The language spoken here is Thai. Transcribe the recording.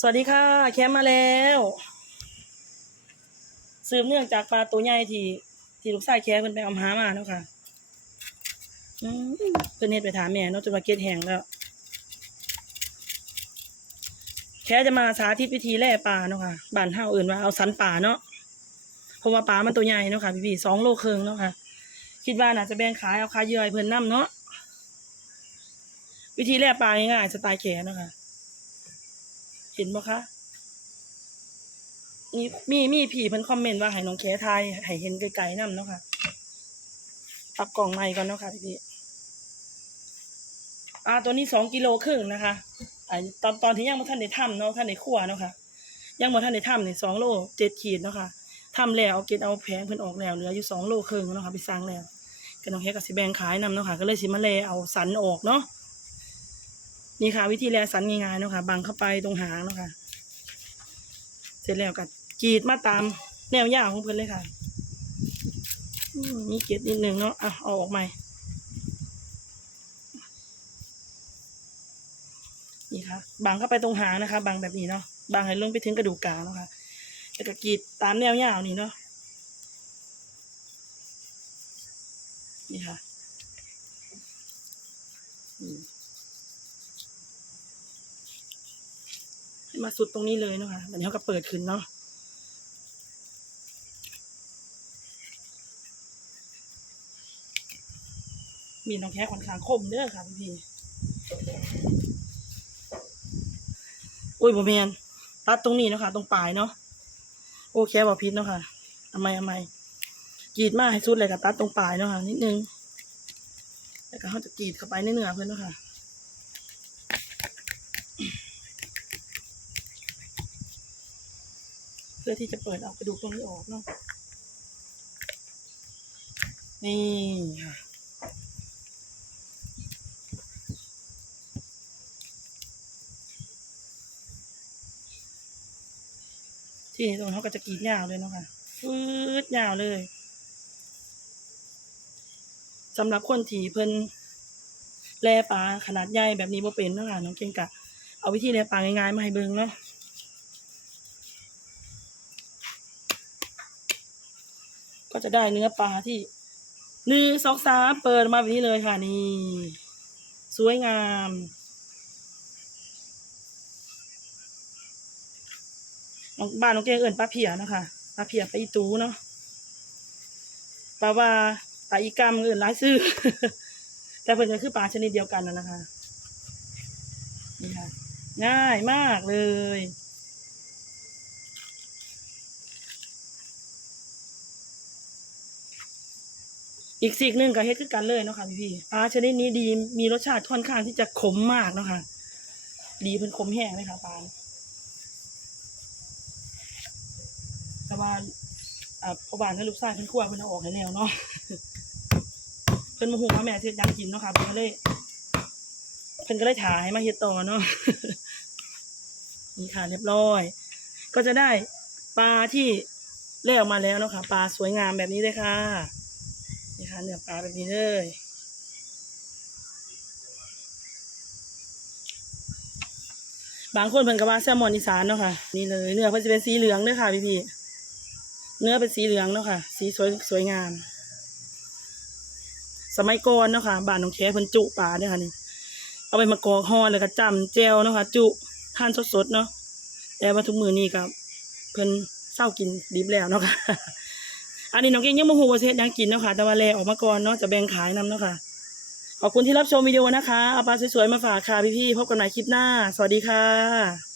สวัสดีค่ะ แคมมาแล้ว สืบเนื่องจากปลาตัวใหญ่ที่ที่ลูกชายแคมเพิ่นไปเอาหามาเนาะค่ะเพิ่นเฮ็ดไปถามแม่เนาะจนมาเก็ดแห้งแล้ว แคจะมาสาธิตวิธีแล่ปลาเนาะค่ะบ้านเฮาเอื่นว่าเอาสันป่าเนาะเพราะว่าปลามันตัวใหญ่เนาะค่ะ พี่ๆสองโลครึ่งเนาะค่ะ คิดว่าน่าจะแบ่งขายเอาคาเยื่อให้เพิ่นนํเนาะวิธีแล่ปลาง่ายๆสไตล์แขเนาะค่ะ เห็นบ่คะมีมีมีผีเพิ่นคอมเมนต์ว่าให้น้องแขทายให้เห็นไกลๆนํเนาะค่ะปรับกล่องใหม่ก่อนเนาะค่ะพี่ๆอ่าตัวนี้สองกิโลครึ่งนะคะอ่าตอนตอนที่ยังบ่ทันได้ทำเนาะท่านได้คั่วเนาะค่ะยังบ่ทันได้ทำนี่สองโลเจ็ดขีดเนาะค่ะทำแล้วเอาเกล็ดเอาแผงเพิ่นออกแล้วเหลืออยู่สองโลครึ่งเนาะค่ะไปสั่งแล้วก็น้องแขก็สิแบ่งขายนํเนาะค่ะก็เลยสิมาแลเอาสันออกเนาะ นี่ค่ะ วิธีแลสันง่ายๆเนาะค่ะ บังเข้าไปตรงหางเนาะค่ะ เสร็จแล้วก็กรีดมาตามแนวยาวของเพิ่นเลยค่ะอืมมีเกล็ดนิดนึงเนาะอะเอาออกใหม่นี่ค่ะบังเข้าไปตรงหางนะคะบังแบบนี้เนาะบังให้ลงไปถึงกระดูกกลางเนาะค่ะแล้วก็กรีดตามแนวยาวนี่เนาะนี่ค่ะ มาสุดตรงนี้เลยเนาะค่ะแบบนี้เขาก็เปิดขึ้นเนาะมีน้องแค่ค่อนข้างคมเด้อค่ะพี่ๆอุ้ยบ่แมนตัดตรงนี้เนาะค่ะตรงปลายเนาะโอเคบ่พิษเนาะค่ะทำไมทำไมกรีดมาให้สุดเลยกับตัดตรงปลายเนาะค่ะนิดนึงแล้วก็เขาจะกรีดเข้าไปในเนื้อเพื่อนเนาะค่ะ พื่อที่จะเปิดเอากระดูกตรงนี้ออกเนาะนี่ค่ะที่ตรงเขาก็จะกรีดยาวเลยเนาะค่ะฟืดยาวเลยสำหรับคนที่เพิ่นแลปลาขนาดใหญ่แบบนี้บ่เป็นเนาะค่ะน้องเก่งกะเอาวิธีแลปลาง่ายๆมาให้เบิ่งเนาะ ก็จะได้เนื้อปลาที่หนึ่งสองสามเปิดมาแบบนี้เลยค่ะนี่ สวยงาม บ้านน้องเก้งเอิญปลาเพียนะคะปลาเพียปลาอีตูเนาะปลาว่าปลาอีกามเอิญหลายซื้อ แต่เพิ่นก็คือปลาชนิดเดียวกันนะนะคะนี่ค่ะง่ายมากเลย อีกสิ่งหนึ่งก็เฮ็ดคือกันเลยเนาะค่ะพี่ๆปลาชนิดนี้ดีมีรสชาติค่อนข้างที่จะขมมากเนาะค่ะ ดีเป็นขมแห้งเลยค่ะปลาแต่ว่าอ่าพอบานให้ลูกชายเพิ่นคั่วเพิ่นเอาออกให้แนวเนาะเพิ่นมาหุงว่าแม่เฮ็ดยังกินเนาะค่ะเพิ่นก็เลยเพิ่นก็เลยถ่ายมาเฮ็ดต่อเนาะนี่ค่ะเรียบร้อย ก็จะได้ปลาที่เล่ออกมาแล้วเนาะค่ะ ปลาสวยงามแบบนี้เลยค่ะ นี่ค่ะเนื้อปลาแบบนี้เลยบางคนเพิ่นก็ว่าแซลมอนอีสานเนาะค่ะนี่เลยเนื้อเพิ่นจะเป็นสีเหลืองเด้อค่ะพี่พี่ๆเนื้อเป็นสีเหลืองเนาะค่ะ สีสวยสวยงาม สมัยก่อนเนาะค่ะบ้านน้องแคเพิ่นจุปลาเด้อค่ะนี่เอาไปมากรอกห่อแล้วก็จำแจวเนาะค่ะจุทานสดๆเนาะแต่ว่าทุกมือนี้ก็เพิ่นเศร้ากินดิบแล้วเนาะค่ะ อันนี้น้องเก่งยังโมโหว่าเฮ็ดหยังกินเนาะค่ะแต่ว่าแลออกมาก่อนเนาะจะแบ่งขายนำเนาะค่ะขอบคุณที่รับชมวิดีโอนะคะเอาปลาสวยๆมาฝากค่ะพี่ๆพบกันใหม่คลิปหน้า สวัสดีค่ะ